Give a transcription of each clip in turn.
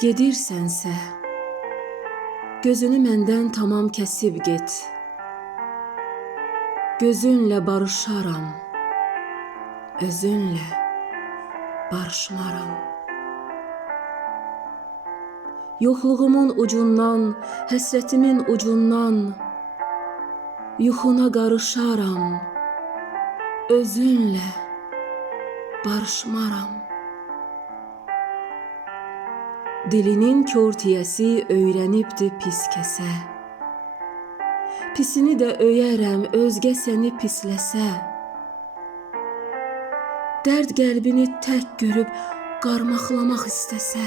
Gedirsənsə, gözünü məndən tamam kəsib get. Gözünlə barışaram, özünlə barışmaram. Yoxluğumun ucundan, həsrətimin ucundan yuxuna qarışaram, özünlə barışmaram. Dilinin kör tiyəsi öyrənibdi pis kəsə. Pisini də öyərəm, özgə səni pisləsə. Dərd qəlbini tək görüb qarmaqlamaq istəsə.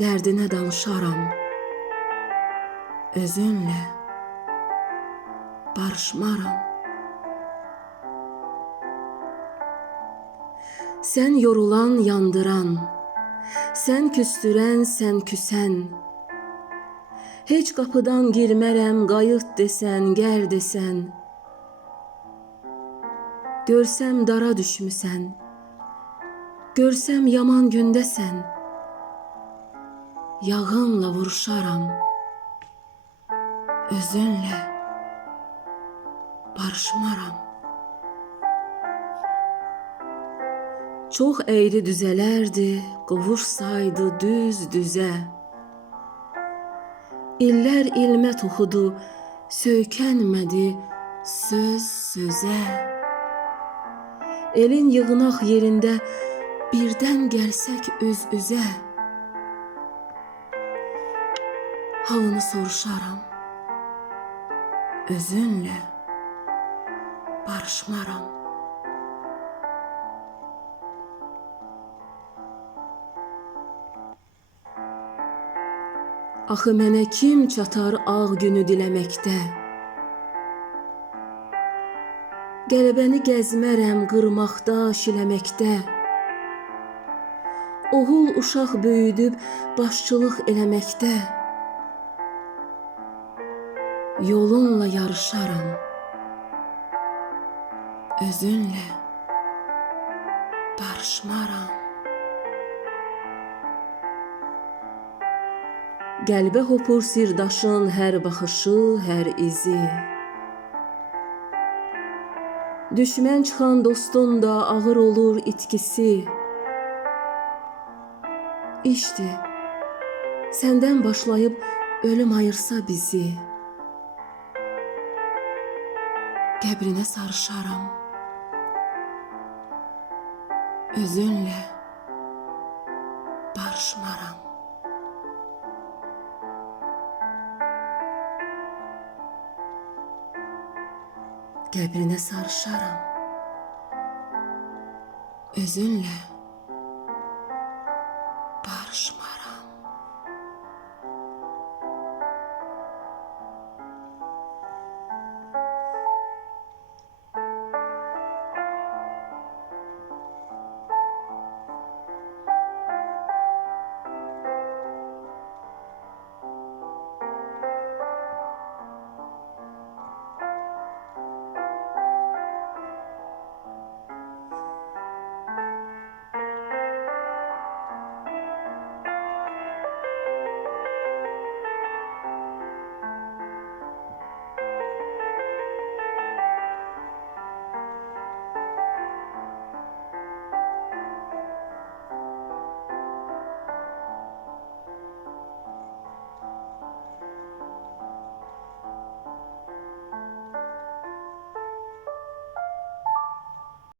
Dərdinə danışaram, özünlə barışmaram. Sən yorulan, yandıran, sən küstürən, sən küsən. Heç qapıdan girmərəm, qayıt desən, gəl desən. Görsəm dara düşmüsən, görsəm yaman gündəsən. Yağınla vuruşaram, özünlə barışmaram. Çox əyri düzələrdi, qovuşsaydı düz düzə. İllər ilmə toxudu, söykənmədi söz sözə. Elin yığınaq yerində birdən gəlsək üz-üzə. Halını soruşaram, özünlə barışmaram. Axı mənə kim çatar ağ günü diləməkdə? Qələbəni gəzmərəm qırmaqda, şiləməkdə. Oğul uşaq böyüdüb başçılıq eləməkdə. Yolunla yarışaram, özünlə barışmaram. Qəlbə hopur sirdaşın hər baxışı, hər izi. Düşmən çıxan dostun da ağır olur itkisi. İşte, səndən başlayıb ölüm ayırsa bizi. Qəbrinə sarışaram, özünlə barışmaram. Qəbrinə sarışaram, özünlə